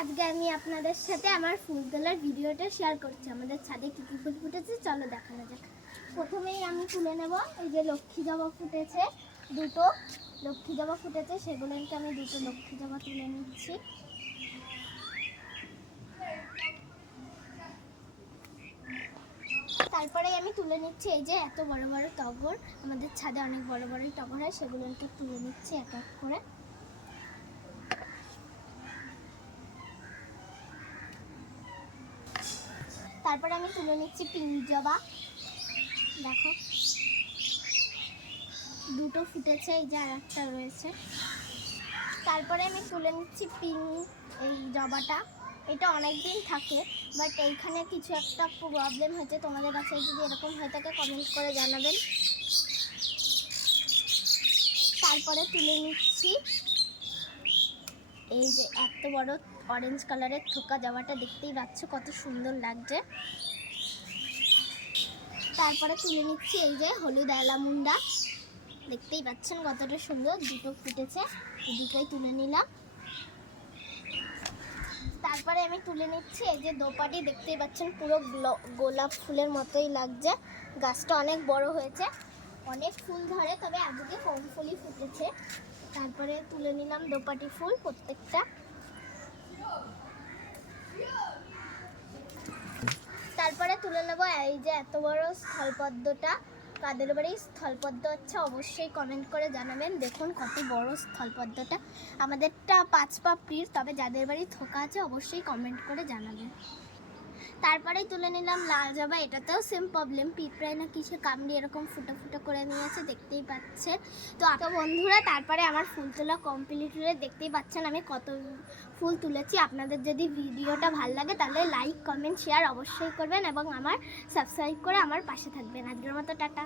আজকে আমি আপনাদের সাথে আমার ফুল তোলার ভিডিওটা শেয়ার করছি। আমাদের ছাদে কী কী ফুল ফুটেছে চলো দেখানো যাক। প্রথমেই আমি তুলে নেব, এই যে লক্ষ্মী জবা ফুটেছে, দুটো লক্ষ্মী জবা ফুটেছে, সেগুলোকে আমি দুটো লক্ষ্মী জবা তুলে নিচ্ছি। তারপরে আমি তুলে নিচ্ছি এই যে এত বড় বড় টগর, আমাদের ছাদে অনেক বড় বড়ই টগর হয়, সেগুলোকে তুলে নিচ্ছি এক এক করে। তারপরে আমি তুলে নিচ্ছি পিঙ্ক জবা, দেখো দুটো ফুটেছে, এই যে আর একটা রয়েছে। তারপরে আমি তুলে নিচ্ছি পিঙ্ক এই জবাটা, এটা অনেক দিন থাকে, বাট এইখানে কিছু একটা প্রবলেম হয়েছে। তোমাদের কাছে যদি এরকম হয়ে থাকে কমেন্ট করে জানাবেন। তারপরে তুলে নিচ্ছি এই যে এত বড় অরেঞ্জ কালারের থোকা জবাটা, দেখতেই পাচ্ছ কত সুন্দর লাগছে। তারপরে তুলে নিচ্ছি এই যে হলুদ অ্যালামুন্ডা, দেখতেই পাচ্ছেন কতটা সুন্দর, দুটো ফুটেছে, দুটোই তুলে নিলাম। তারপরে আমি তুলে নিচ্ছি এই যে দোপাটি, দেখতেই পাচ্ছেন পুরো গোলাপ ফুলের মতোই লাগছে। গাছটা অনেক বড় হয়েছে, অনেক ফুল ধরে, তবে আজকে কম ফুলই ফুটেছে। তারপরে তুলে নিলাম দোপাটি ফুল প্রত্যেকটা। তারপরে তুলে নেবো এই যে এত বড় স্থলপদ্মটা, কাদের বাড়ি স্থলপদ্ম আছে অবশ্যই কমেন্ট করে জানাবেন। দেখুন কত বড় স্থলপদ্মটা, আমাদেরটা 5 পাপড়ির, তবে যাদের বাড়ি থোকা আছে অবশ্যই কমেন্ট করে জানাবেন। তারপরেই তুলে নিলাম লাল জবা, এটাতেও সেম প্রবলেম, পিঁপড়ায় না কিছু কামড়ে এরকম ফুটো ফুটো করে নিয়েছে, দেখতেই পাচ্ছেন। তো বন্ধুরা, তারপরে আমার ফুল তোলা কমপ্লিট হয়ে দেখতেই পাচ্ছেন আমি কত ফুল তুলেছি। আপনাদের যদি ভিডিওটা ভালো লাগে তাহলে লাইক কমেন্ট শেয়ার অবশ্যই করবেন এবং আমার সাবস্ক্রাইব করে আমার পাশে থাকবেন। আজকের মতো টাটা।